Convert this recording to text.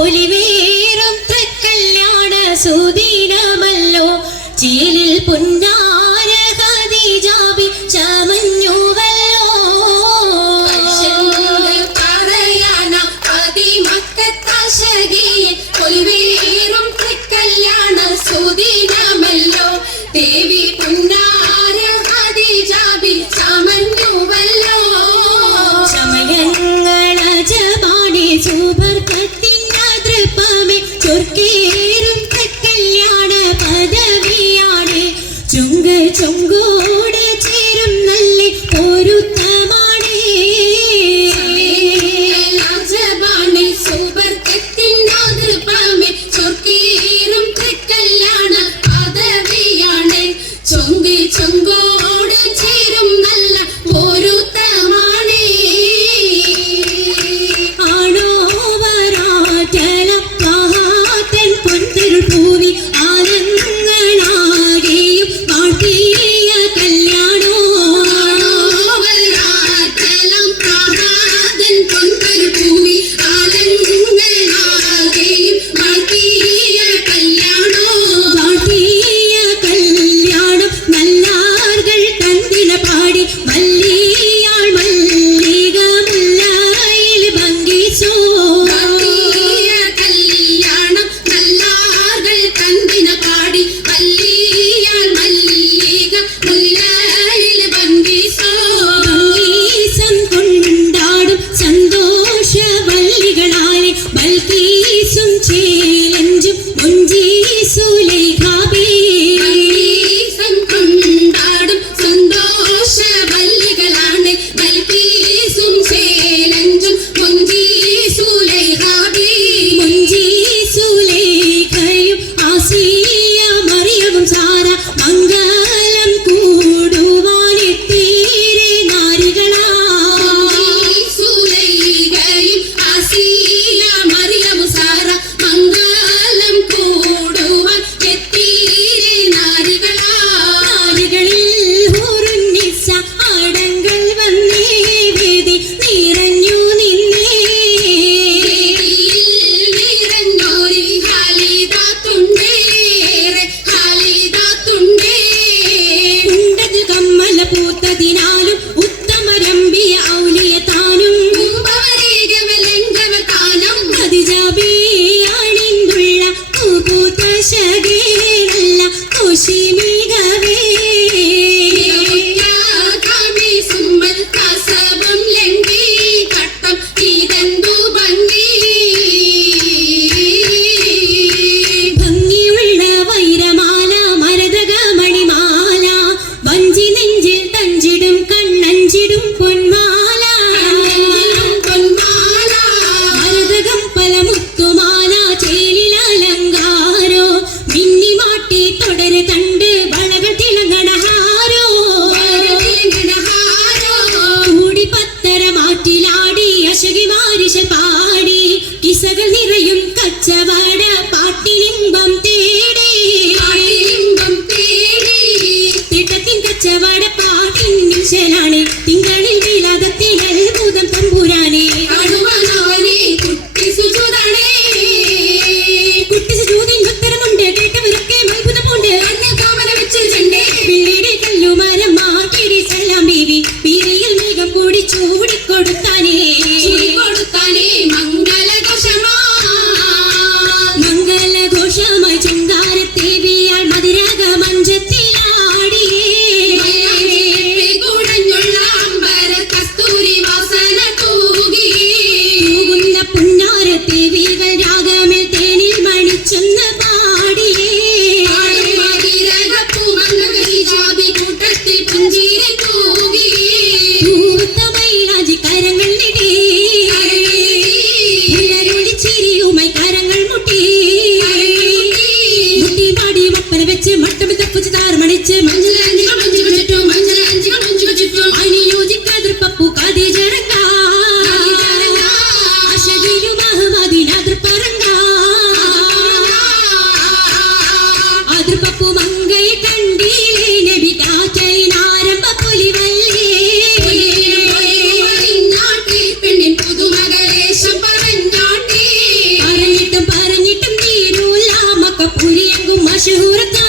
പൊലിവേറും തൃക്കല്യാണ സുദിനമല്ലോ ചേലിൽ പൊന്നാര ഖദീജാബി ചമഞ്ഞുവല്ലോ പറയാന മക്കത്താശകിയിൽ പൊലിവേറും തൃക്കല്യാണ സുദിനമല്ലോ ദേവി പൊന്നാര ഖദീജാബി ചമഞ്ഞുവല്ലോ സമയങ്ങളജപാണി സുബർക്കത്തിനതൃപ്പമേ ചൊർക്കേറും തൃക്കല്യാണ പദവിയാണ് ചുങ്ക് ചുങ്കോട് ചേരും നല്ല പൊരുത്തമാണ് രാജപാണി സുബർക്കത്തിനതൃപ്പമേ ചൊർക്കേറും തൃക്കല്യാണ പദവിയാണ് ചുങ്ക് ചുങ്കോട് ചേരും നല്ല പൊരുത്തമാണ് പൂവി ആനങ്ങളാകെയും പാട്ടിയ കല്യാണോ പൂവി ആനങ്ങളാകെയും പാട്ടിയ കല്യാണോ പാട്ടിയ കല്യാണം നല്ലാർകൾ തന്തിന പാടി മല്ലിയാൾ മല്ലിക മുല്ലയിൽ ഭംഗിച്ചോ കന്തിന പാടി മല്ലിയാൽ മല്ലിക മുല്ലയിൽ ഭംഗീസം കൊണ്ടാടും സന്തോഷ വല്ലികളാലെ ബൽക്കീസും ചേലഞ്ചും മുഞ്ചീസുലൈഖാബേ ഭംഗീസം കൊണ്ടാടും സന്തോഷ വല്ലികളാണ് ബൽക്കീസും ചേലഞ്ചും മുഞ്ചീസുലൈഖാബേ മുഞ്ചീസുലൈഖയും ആസിയ മറിയവും സാര മംഗലം കൂടുവാനെത്തീരെ നാരികളാ സുലൈഖയും ആസിയ മറിയവും സാര മംഗലം കൂടുവാൻ എത്തീരെ നാരികളാ നാരികളിൽ ഹുറുന്നിസ അടങ്ങൾ വന്നേ വേദി നിറഞ്ഞു നിന്നേ നിറഞ്ഞോരി ഹാലിദാത്തുണ്ടേറെ ഹാലിദാത്തുണ്ടേ ഉണ്ടത് കമ്മല പൂത്തതിനാലും ഉത്തമരമ്പിയ ഔലിയ താനും കുംഭവരേഖവലംഘവതാനം ഖദീജാബിയാണിന്തുള്ള പൂത്ത ശകേരല്ല കുശിമികവേ യാഗാമി സുമ്മൽ കസബം ലംഘി കട്ടം ഇതെന്തു ഭംഗി ഭംഗിയുള്ള വൈരമാല മരതക മണിമാല വഞ്ചി നെഞ്ചിൽ തഞ്ചിടും കണ്ണഞ്ചിടും പൊന്മാല പൊന്മാല മരതകം പല മുത്തുമാല ചേലിൽ അലങ്കാരോ മിന്നിമാട്ടി തുടര് തണ്ട് വളകൾ തിളങ്ങണഹാരോ കൂടി പത്തര മാറ്റിലാടി അശകി വാരിശ പാടി കിസകൾ നിറയും കച്ചവട പാട്ടിനിമ്പം തേടി തിട്ടത്തിൻ കച്ചവട പാട്ടിൻ നിശലാണ് തിങ്കളിൽ വിലാദത്തിൽ അത്ഭുതം തമ്പുരാനെ കുട്ടി സുജൂദിൻ ഉത്തരമുണ്ട് കേട്ടവരൊക്കെ അത്ഭുതമുണ്ട് പിള്ളീടെ കല്ലുമരം മാറ്റിടി സലാം ബീവി പീരിയിൽ മേഘം കൂടി ചൂടിക്കൊടുത്താനേ മംഗളഘോഷമായി ചുങ്കാരത്തേവിയാൾ മധുരാഗ മഞ്ചത്തിലാടിയേ തൂകുന്ന പുന്നാരത്തേവികൾ രാഗമിൽ തേനിൽ മണിച്ചെന്ന് പാടിയേ പൂത്ത മൈലാജി കരങ്ങൾ നെടി ചിരിയുമായി കരങ്ങൾ മുട്ടി മുട്ടി പാടി ഒപ്പന വെച്ച് മട്ടം തപ്പുച്ച് താറുമണിച്ച് അതിന് യോജിക്കാതിർ പപ്പു ഖദീജറങ്ക അശകിയും അഹമ്മദിനാതിർ പറങ്ക അതിർ പപ്പു മങ്കയെ കണ്ടീലേ നബി കാറ്റലിനാരംഭ പുലിവല്ലേ പെണ്ണിൻ പുതുമകളേശം പറഞ്ഞാട്ടി മഷഹൂറത്ത്